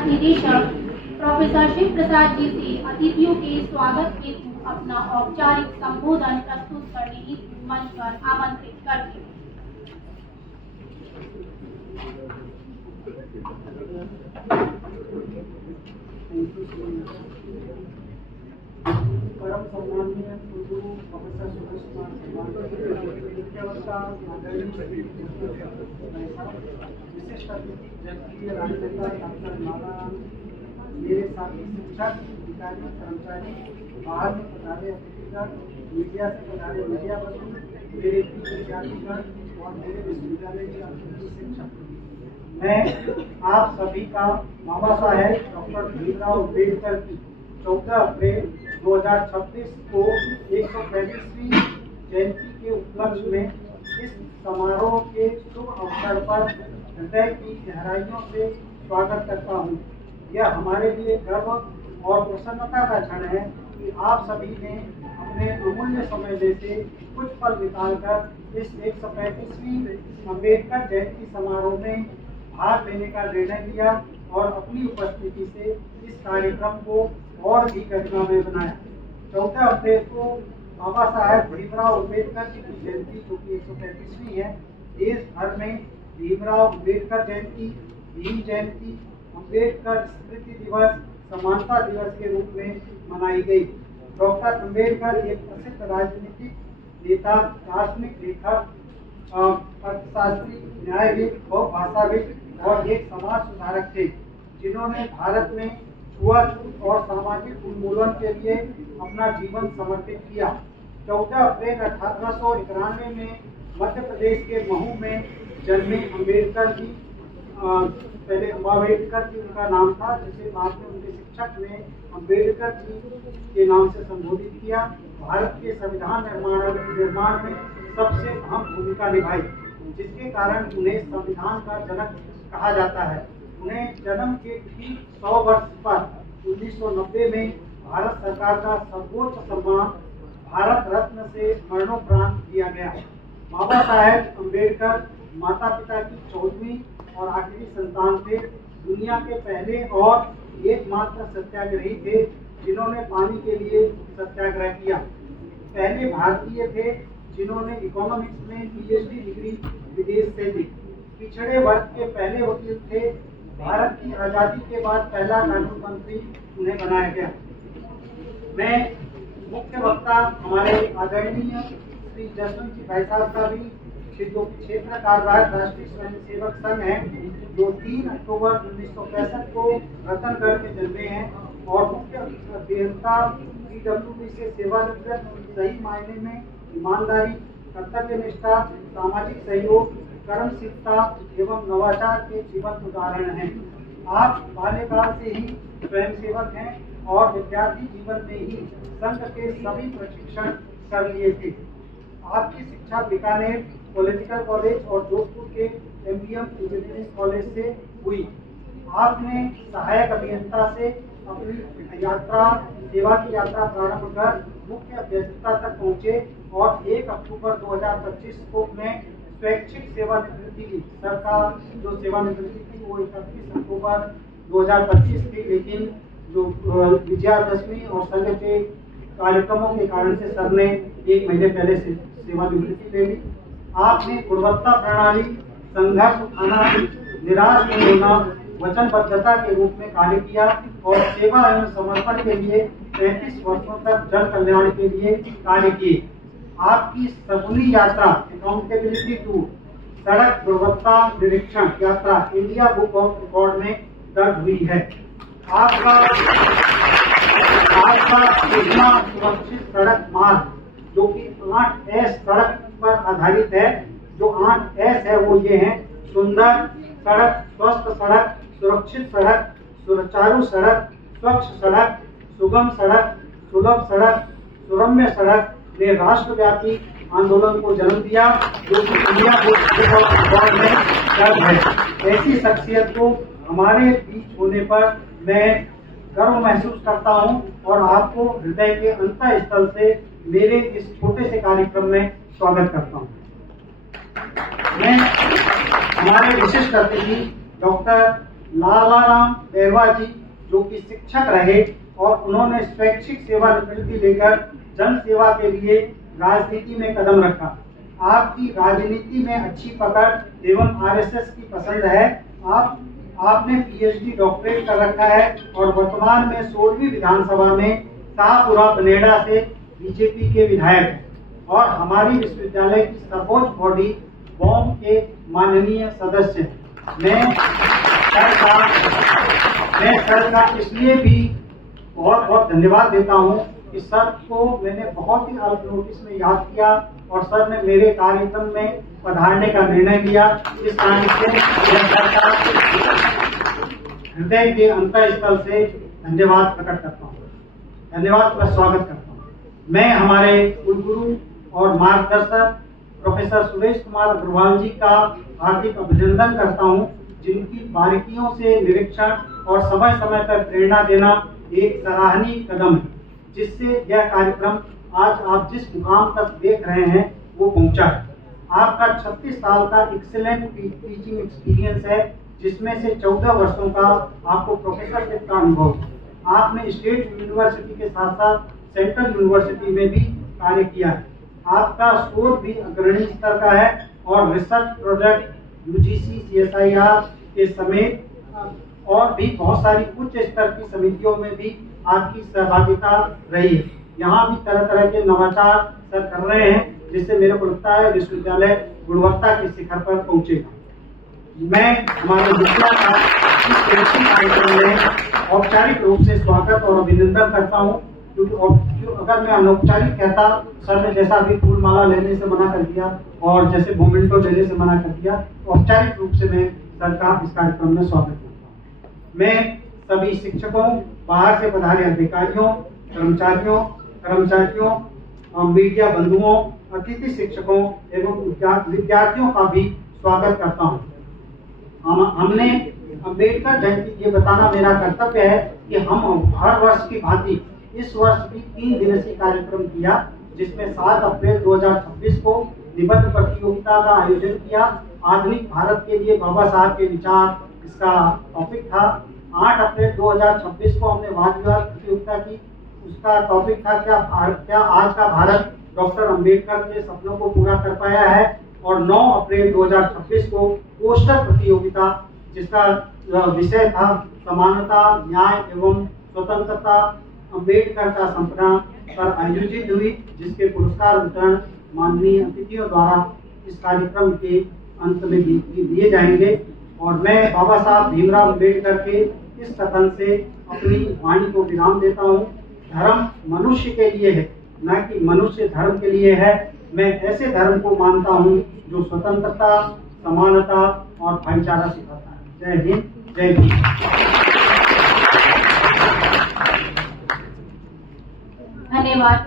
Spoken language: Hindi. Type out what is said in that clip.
प्रसाद निदेशक प्रोफेसर शिव प्रसाद जी से अतिथियों के स्वागत हेतु अपना औपचारिक संबोधन प्रस्तुत करने हेतु मंच पर आमंत्रित करते हैं। परम सम्माननीय गुरु प्रोफेसर सुरेश विशिष्ट अतिथि जगदीय राजनेता डॉक्टर नारायण, मेरे साथी शिक्षक, अधिकारी, कर्मचारी, बाहर से पधारे अतिथिगण, मीडिया से पधारे मीडिया बंधु, मेरे विद्यार्थीगण और मेरे विश्वविद्यालय के अतिथि शिक्षक, मैं आप सभी का बाबा साहेब डॉक्टर भीमराव अम्बेडकर की 14 अप्रैल 2026 को 135वीं जयंती के उपलक्ष्य में इस समारोह के शुभ अवसर पर हृदय की गहराइयों से स्वागत करता हूँ। यह हमारे लिए गर्व और प्रसन्नता का क्षण है कि आप सभी ने अपने अमूल्य समय में से कुछ पल निकालकर इस 135वीं अम्बेडकर जयंती समारोह में भाग लेने का निर्णय लिया और अपनी उपस्थिति से इस कार्यक्रम को और भी गरिमामय बनाया। 14 अप्रैल को बाबा साहेब भीमराव अम्बेडकर जी की जयंती जो कि 135वीं है, देश भर में भीमराव अम्बेडकर जयंती, भीम जयंती, अम्बेडकर स्मृति दिवस, समानता दिवस के रूप में मनाई गई। डॉक्टर अम्बेडकर एक प्रसिद्ध राजनीतिक नेता, दार्शनिक लेखक, अर्थशास्त्री, न्यायविद, बहुभाषाविद और एक समाज सुधारक थे, जिन्होंने भारत में छुआछूत और सामाजिक उन्मूलन के लिए अपना जीवन समर्पित किया। 14 अप्रैल 1891 में मध्य प्रदेश के महू में जन्मे अम्बेडकर जी, पहले अम्बेडकर जी उनका नाम था, जिसे बाद में उनके शिक्षक ने अम्बेडकर जी के नाम से संबोधित किया। भारत के संविधान निर्माण में सबसे अहम भूमिका निभाई, जिसके कारण उन्हें संविधान का जनक कहा जाता है। उन्हें जन्म के ठीक 100 वर्ष पर 1990 में भारत सरकार का सर्वोच्च सम्मान भारत रत्न से मरणोपरांत दिया गया। बाबा साहेब अम्बेडकर माता पिता की 14वीं और आखिरी संतान थे। दुनिया के पहले और एकमात्र सत्याग्रही थे जिन्होंने पानी के लिए सत्याग्रह किया। पहले भारतीय थे जिन्होंने इकोनॉमिक्स में PhD डिग्री विदेश से ली। पिछड़े वर्ग के पहले वकील थे। भारत की आजादी के बाद पहला कानून मंत्री उन्हें बनाया गया। मैं मुख्य वक्ता हमारे आदरणीय श्री जसवंत जी भाई साहब का भी जो क्षेत्र कार्यवाहक राष्ट्रीय स्वयंसेवक संघ है, जो 3 अक्टूबर 1965 को रतनगढ़ में जन्मे हैं और मुख्य अभियंता PWD से सेवानिवृत्त, सही मायने में ईमानदारी, कर्तव्य निष्ठा, सामाजिक सहयोग, कर्मशीलता एवं नवाचार के जीवंत उदाहरण हैं। आप बाल्यकाल से ही स्वयंसेवक हैं और विद्यार्थी जीवन में ही संघ के सभी प्रशिक्षण कर लिए थे। आपकी शिक्षा बीकानेर पॉलिटिकल कॉलेज और जोधपुर के MBM इंजीनियरिंग कॉलेज से हुई। आपने सहायक अभियंता से अपनी सेवा की यात्रा प्रारंभ कर मुख्य अभियंता तक पहुंचे और 1 अक्टूबर 2025 को में स्वैच्छिक सेवानिवृत्ति ली। सर का जो सेवानिवृत्ति थी वो 31 अक्टूबर 2025 थी, लेकिन जो विजयादशमी और संघ के कार्यक्रमों के कारण से सर ने 1 महीने पहले से सेवानिवृत्ति ले ली। आपने गुणवत्ता प्रणाली, संघर्ष उठाना, निराश नहीं होना, वचनबद्धता के रूप में कार्य किया और सेवा एवं समर्पण के लिए 35 वर्षों तक जन कल्याण के लिए कार्य किए। आपकी सगुनी यात्रा अकाउंटेबिलिटी टूर, सड़क गुणवत्ता निरीक्षण यात्रा इंडिया बुक ऑफ रिकॉर्ड में दर्ज हुई है। आपका सुरक्षित सड़क मार्ग जो कि 8S सड़क पर आधारित है, जो 8S है वो ये है: सुंदर सड़क, स्वस्थ सड़क, सुरक्षित सड़क, सुचारू सड़क, स्वच्छ सड़क, सुगम सड़क, सुलभ सड़क, सुरम्य सड़क ने राष्ट्रव्यापी आंदोलन को जन्म दिया, जो कि इंडिया बुक ऑफ रिकॉर्ड में दर्ज है। ऐसी शख्सियत को हमारे बीच होने पर मैं गर्व महसूस करता हूं और आपको हृदय के अंतः स्थल से मेरे इस छोटे से कार्यक्रम में स्वागत करता हूं। मैं हमारे विशिष्ट अतिथि डॉक्टर लालाराम देवा जी, जो कि शिक्षक रहे और उन्होंने स्वैच्छिक सेवानिवृत्ति लेकर जन सेवा के लिए राजनीति में कदम रखा। आपकी राजनीति में अच्छी पकड़ एवं आरएसएस की पसंद है। आपने पीएचडी डॉक्टरेट कर रखा है और वर्तमान में 16वीं विधानसभा में शाहपुरा बनेड़ा से बीजेपी के विधायक हैं और हमारी विश्वविद्यालय की सर्वोच्च बॉडी बॉम के माननीय सदस्य हैं। मैं सर का इसलिए भी बहुत बहुत धन्यवाद देता हूं कि सर को मैंने बहुत ही अल्प नोटिस में याद किया और सर ने मेरे कार्यक्रम में पधारने का निर्णय लिया। इस कारण से मैं सर का हृदय के अंतःस्थल से धन्यवाद प्रकट करता हूँ, धन्यवाद का स्वागत करता हूँ। मैं हमारे कुलगुरु और मार्गदर्शक प्रोफेसर सुरेश कुमार अग्रवाल जी का हार्दिक अभिनंदन करता हूं, जिनकी बारीकियों से निरीक्षण और समय समय पर प्रेरणा देना एक सराहनीय कदम है, जिससे यह कार्यक्रम आज आप जिस मुकाम तक देख रहे हैं वो पहुंचा है। आपका 36 साल का एक्सीलेंट टीचिंग एक्सपीरियंस है, जिसमें से 14 वर्षों का आपको प्रोफेसरशिप का अनुभव है। आपने स्टेट यूनिवर्सिटी के साथ साथ सेंट्रल यूनिवर्सिटी में भी कार्य किया है। आपका शोध भी अग्रणी स्तर का है और रिसर्च प्रोजेक्ट यूजीसी सीएसआईआर के समेत और भी बहुत सारी उच्च स्तर की समितियों में भी आपकी सहभागिता रही है। यहाँ भी तरह तरह के नवाचार सर कर रहे हैं, जिससे मेरे को लगता है विश्वविद्यालय गुणवत्ता के शिखर पर पहुंचेगा। मैं हमारे मुखिया का इस शैक्षिक कार्यक्रम में औपचारिक रूप से स्वागत और अभिनंदन करता हूँ, क्योंकि अगर मैं अनौपचारिक कहता, सर ने जैसा अभी फूल माला लेने से मना कर दिया और जैसे मोमेंटो लेने से मना कर दिया, तो औपचारिक रूप से मैं सर का इस कार्यक्रम में स्वागत करता हूँ। मैं सभी शिक्षकों, बाहर से पधारे अधिकारियों, कर्मचारियों, मीडिया बंधुओं, अतिथि शिक्षकों एवं विद्यार्थियों का भी स्वागत करता हूँ। हमने अम्बेडकर जयंती, ये बताना मेरा कर्तव्य है कि हम हर वर्ष की भांति इस वर्ष भी 3 दिवसीय कार्यक्रम किया, जिसमें 7 अप्रैल 2026 को निबंध प्रतियोगिता का आयोजन किया। आधुनिक भारत के लिए बाबा साहब के विचार, इसका टॉपिक था। 8 अप्रैल 2026 को हमने वाद विवाद प्रतियोगिता की, उसका टॉपिक था क्या आज का भारत डॉक्टर अम्बेडकर के सपनों को पूरा कर पाया है। और 9 अप्रैल 2026 को पोस्टर प्रतियोगिता, जिसका विषय था समानता, न्याय एवं स्वतंत्रता, अम्बेडकर का सपना पर आयोजित हुई, जिसके पुरस्कार वितरण माननीय अतिथियों द्वारा इस कार्यक्रम के अंत में दिए जाएंगे। और मैं बाबा साहब भीमराव अम्बेडकर के इस कथन से अपनी वाणी को विराम देता हूँ। धर्म मनुष्य के लिए है, न कि मनुष्य धर्म के लिए है। मैं ऐसे धर्म को मानता हूँ जो स्वतंत्रता, समानता और भाईचारा सिखाता है। जय हिंद, जय भीम। धन्यवाद।